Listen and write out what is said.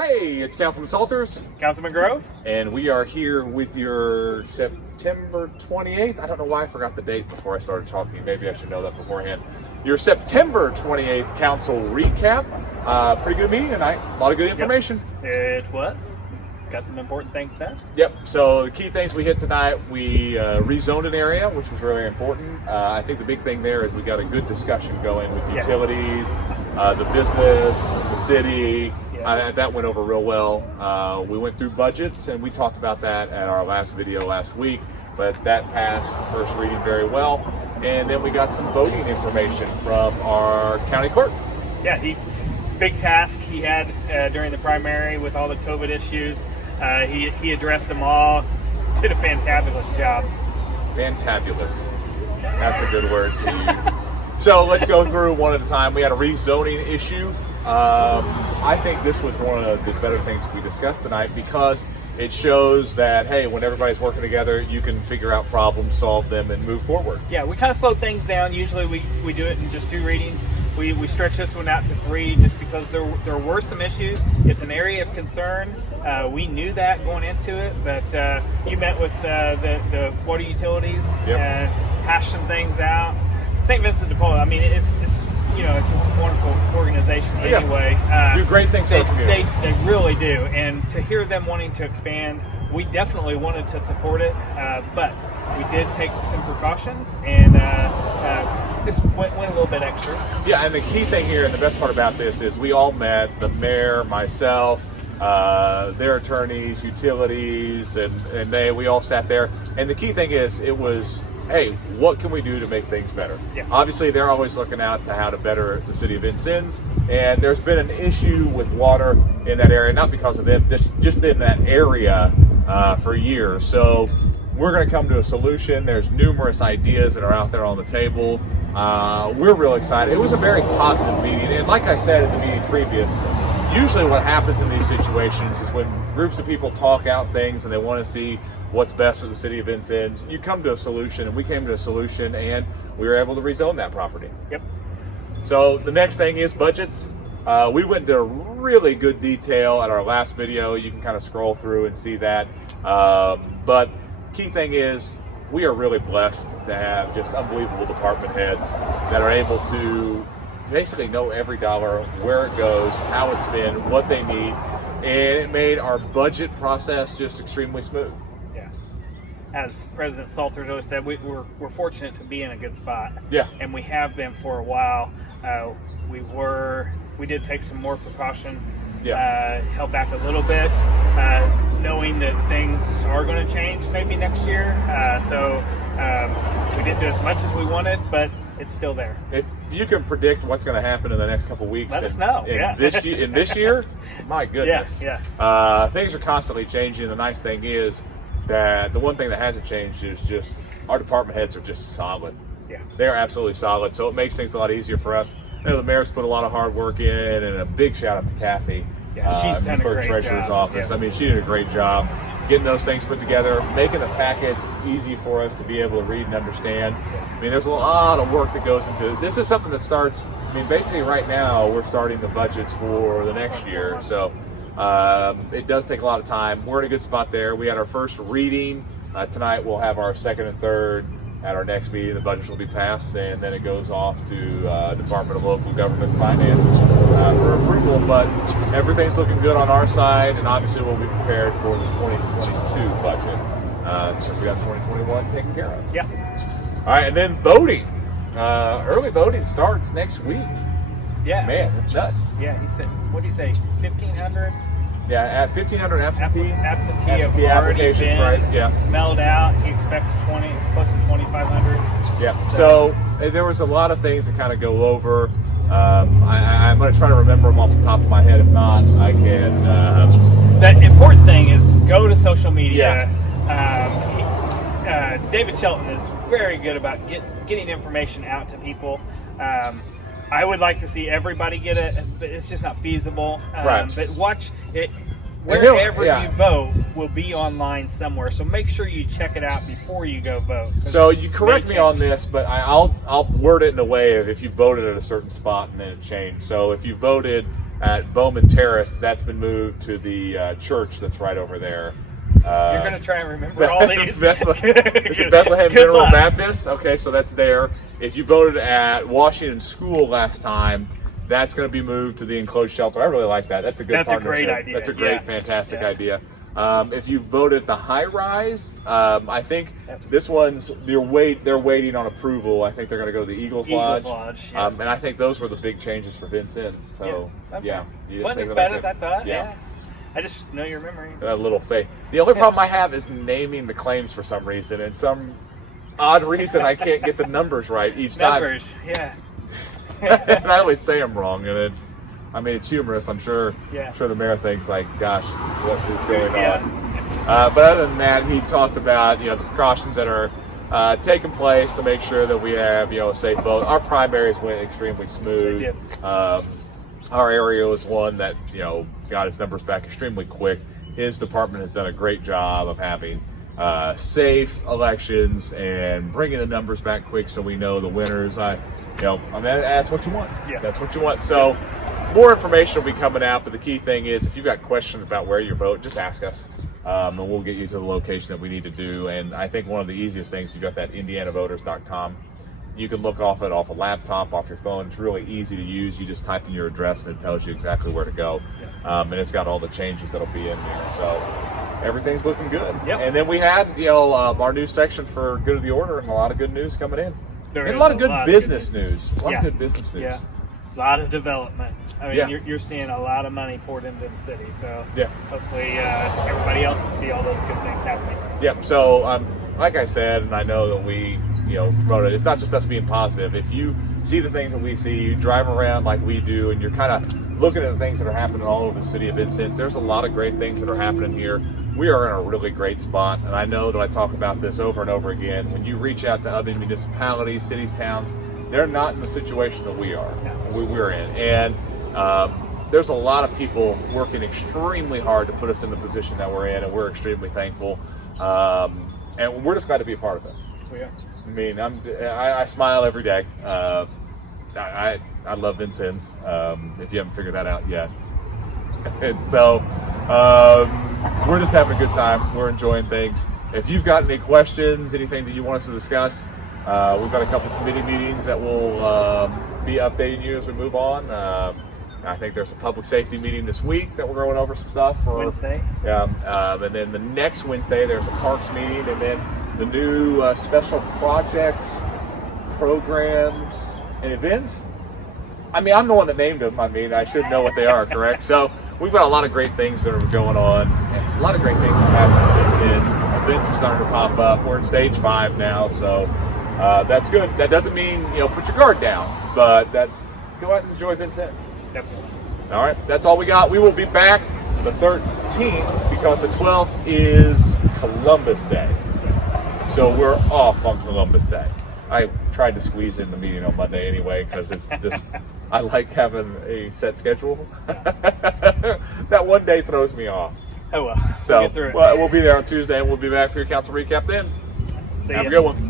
Hey, it's Councilman Salters, Councilman Grove? and we are here with your September 28th. I don't know why I forgot the date before I started talking. Maybe I should know that beforehand. Your September 28th council recap. Pretty good meeting tonight. A lot of good information. It was. Got some important things done. Yep. So the key things we hit tonight, we rezoned an area, which was really important. I think the big thing there is we got a good discussion going with utilities, the business, the city. That went over real well. We went through budgets, and we talked about that at our last video last week, but that passed the first reading very well. And then we got some voting information from our county clerk. Yeah, big task he had during the primary with all the COVID issues. He addressed them all, did a fantabulous job. Fantabulous. That's a good word to use. So let's go through one at a time. We had a rezoning issue. I think this was one of the better things we discussed tonight because it shows that, hey, when everybody's working together, you can figure out problems, solve them, and move forward. Yeah, we kind of slowed things down. Usually we do it in just 2 readings. We stretched this one out to 3 just because there were some issues. It's an area of concern. We knew that going into it, but you met with the water utilities and hashed some things out. St. Vincent de Paul, I mean, it's a wonderful organization anyway. Do great things for the community. They really do, and to hear them wanting to expand, we definitely wanted to support it, but we did take some precautions and just went a little bit extra. Yeah, and the key thing here, and the best part about this, is we all met, the mayor, myself, their attorneys, utilities, and we all sat there. And the key thing is, it was, hey, what can we do to make things better? Yeah. Obviously, they're always looking out to how to better the city of Vincennes, and there's been an issue with water in that area, not because of them, just in that area for years. So we're going to come to a solution. There's numerous ideas that are out there on the table. We're real excited. It was a very positive meeting, and like I said at the meeting previous, usually what happens in these situations is when groups of people talk out things and they want to see what's best for the city of Vincennes, you come to a solution, and we came to a solution, and we were able to rezone that property. Yep. So the next thing is budgets. We went into really good detail at our last video. You can kind of scroll through and see that. But key thing is we are really blessed to have just unbelievable department heads that are able to basically know every dollar, where it goes, how it's spent, what they need, and it made our budget process just extremely smooth. Yeah. As President Salters always said, we're fortunate to be in a good spot. Yeah. And we have been for a while. We did take some more precaution. Held back a little bit, knowing that things are going to change maybe next year. So we didn't do as much as we wanted, but it's still there. If you can predict what's going to happen in the next couple of weeks, let us know. In this year, my goodness. Things are constantly changing. The nice thing is that the one thing that hasn't changed is just our department heads are just solid. Yeah. They're absolutely solid, so it makes things a lot easier for us. I know the mayor's put a lot of hard work in, and a big shout out to Kathy. She's done a great treasurer's job. office. Yeah. I mean, she did a great job getting those things put together, making the packets easy for us to be able to read and understand. I mean, there's a lot of work that goes into it. This is something that starts, I mean, basically right now we're starting the budgets for the next year. So it does take a lot of time. We're in a good spot there. We had our first reading. Tonight we'll have our second and third. At our next meeting, the budgets will be passed, and then it goes off to Department of Local Government and Finance for approval. But everything's looking good on our side, and obviously we'll be prepared for the 2022 budget because we got 2021 taken care of. Yeah. All right, and then voting. Early voting starts next week. Yeah. Man, it's nuts. Yeah, he said, what did he say, 1,500? Yeah, at 1,500 absentee have already applications, been right? Yeah. mailed out. He expects close to 2,500. Yeah. So there was a lot of things to kind of go over. I'm going to try to remember them off the top of my head. If not, I can. The important thing is go to social media. David Shelton is very good about getting information out to people. I would like to see everybody get it, but it's just not feasible. Right. But watch it. Wherever you vote will be online somewhere, so make sure you check it out before you go vote. So you correct me on this, but I'll word it in a way of if you voted at a certain spot and then it changed. So if you voted at Bowman Terrace. That's been moved to the church that's right over there. You're going to try and remember all these. It's a Bethlehem Good General luck. Baptist. Okay, so that's there. If you voted at Washington School last time, that's going to be moved to the enclosed shelter. I really like that. That's a good That's a partnership. great idea. That's a great, Yeah. fantastic Yeah. idea. If you voted the high rise, I think That's- this one's they're waiting on approval. I think they're going to go to the Eagles Lodge. Yeah. And I think those were the big changes for Vincennes. So Okay. yeah, you didn't Wasn't think as of bad that as I good? thought. Yeah. Yeah. I just know your memory. A little fake. The only problem I have is naming the claims for some reason, and some odd reason I can't get the numbers right each time. Numbers, yeah. And I always say them wrong, and it's humorous. I'm sure. Yeah. I'm sure the mayor thinks like, "Gosh, what is going Yeah. on?" But other than that, he talked about the precautions that are taking place to make sure that we have a safe vote. Our primaries went extremely smooth. They did. Our area was one that got its numbers back extremely quick. His department has done a great job of having safe elections and bringing the numbers back quick, so we know the winners. That's what you want. Yeah. That's what you want. So more information will be coming out, but the key thing is if you've got questions about where you vote, just ask us. And we'll get you to the location that we need to do. And I think one of the easiest things, you've got that indianavoters.com. You can look off a laptop, off your phone. It's really easy to use. You just type in your address and it tells you exactly where to go. And it's got all the changes that'll be in there. So everything's looking good. Yep. And then we had our new section for Good of the Order and a lot of good news coming in. There And is a lot of good good business news. news. A lot Yeah. of good business news. Yeah. A lot of development. I mean, Yeah. you're seeing a lot of money poured into the city. So Yeah. hopefully everybody else will see all those good things happening. Yep. So, like I said, and I know that we, promote it. It's not just us being positive. If you see the things that we see, you drive around like we do, and you're kind of looking at the things that are happening all over the city of Vincennes, there's a lot of great things that are happening here. We are in a really great spot, and I know that I talk about this over and over again. When you reach out to other municipalities, cities, towns, they're not in the situation that we are. We're in, and there's a lot of people working extremely hard to put us in the position that we're in, and we're extremely thankful. And we're just glad to be a part of it. We are. I mean, I smile every day. I love Vincennes. If you haven't figured that out yet, and so we're just having a good time. We're enjoying things. If you've got any questions, anything that you want us to discuss, we've got a couple committee meetings that will be updating you as we move on. I think there's a public safety meeting this week that we're going over some stuff for Wednesday. and then the next Wednesday there's a parks meeting, and then the new special projects, programs, and events. I mean, I'm the one that named them. I mean, I should know what they are, correct? So we've got a lot of great things that are going on, and a lot of great things that happen in Vincennes. Events are starting to pop up. We're in stage 5 now, so that's good. That doesn't mean put your guard down, but go out and enjoy Vincennes. Definitely. All right, that's all we got. We will be back the 13th because the 12th is Columbus Day. So we're off on Columbus Day. I tried to squeeze in the meeting on Monday anyway because it's just, I like having a set schedule. That one day throws me off. Oh well. So We'll get through it. we'll be there on Tuesday, and we'll be back for your council recap then. See Have ya. a good one.